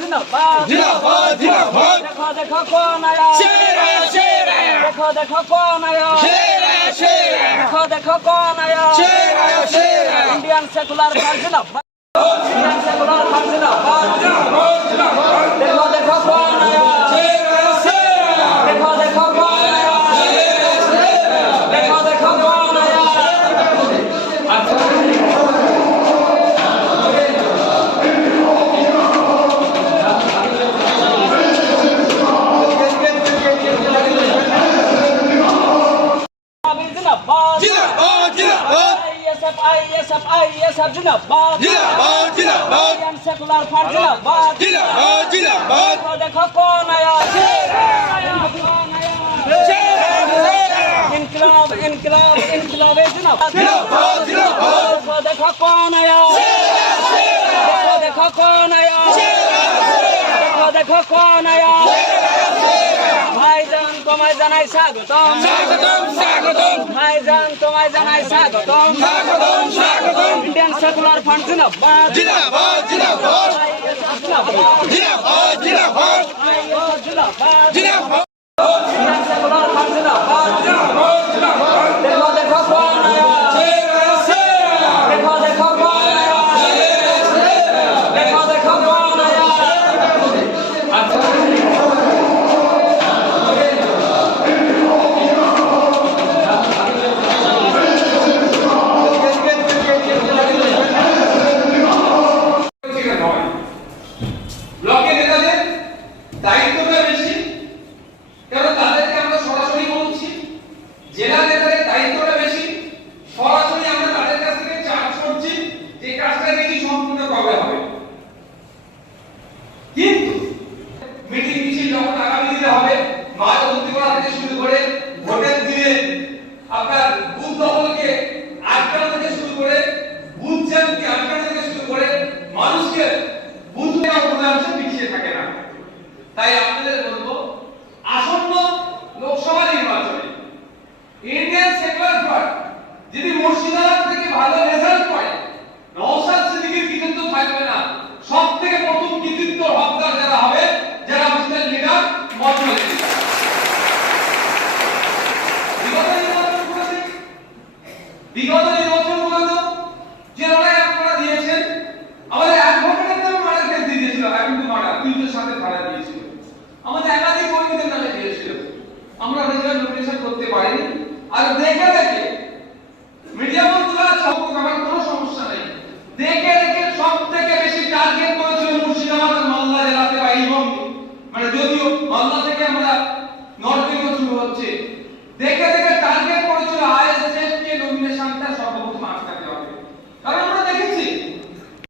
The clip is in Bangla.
জিন্দাবাদ। দেখো দেখো কোন আয়া শের আয়া শের আয়া দেখো দেখো কোন আয়া শের আয়া শের আয়া দেখো দেখো কোন আয়া শের আয়া শের আয়া ইন্ডিয়ান সেকুলার ফ্রন্ট জিন্দাবাদ। আইএসএফ আইএসএফ আইএসএফ জিন্দাবাদ জিন্দাবাদ জিন্দাবাদ ইন্ডিয়ান সেকুলার ফ্রন্ট জিন্দাবাদ জিন্দাবাদ জিন্দাবাদ দেখো দেখো কোন আয়া ইনকলাব ইনকলাব ইনকলাব জিন্দাবাদ জিন্দাবাদ জিন্দাবাদ দেখো দেখো কোন আয়া দেখো দেখো কোন আয়া দেখো দেখো কোন আয়া ভাইজান তোমায় জানাই স্বাগতম স্বাগতম স্বাগতম ভাইজান তোমায় জানাই স্বাগতম। স্বাগতম স্বাগতম। ইন্ডিয়ান সেকুলার ফ্রন্ট জিন্দাবাদ। জিন্দাবাদ জিন্দাবাদ। জিন্দাবাদ জিন্দাবাদ। জিন্দাবাদ। জিন্দাবাদ জিন্দাবাদ ইন্ডিয়ান সেকুলার ফ্রন্ট জিন্দাবাদ। দেখো দেখো দায়িত্বটা বেশি কারণ তাদেরকে আমরা সরাসরি বলছি? জেলা নেতাদের দায়িত্বটা বেশি, সরাসরি আমরা তাদের কাছ থেকে চার্জ করছি যে কাজটা দেখি সম্পূর্ণ কবে হবে। কিন্তু মিটিং মিছিল যখন আগামী দিনে হবে মাঠ ভর্তি করেনি আর দেখে দেখে মিডিয়া বন্ধুরা সব আমার কোনো সমস্যা নেই। দেখে দেখে সব থেকে বেশি টার্গেট করেছিল মুর্শিদাবাদ মালদা জেলাতে বা এই মানে যদিও মালদা থেকে আমরা নর্থ বেঙ্গল শুরু হচ্ছে। দেখে দেখে টার্গেট করেছিল আইএসএস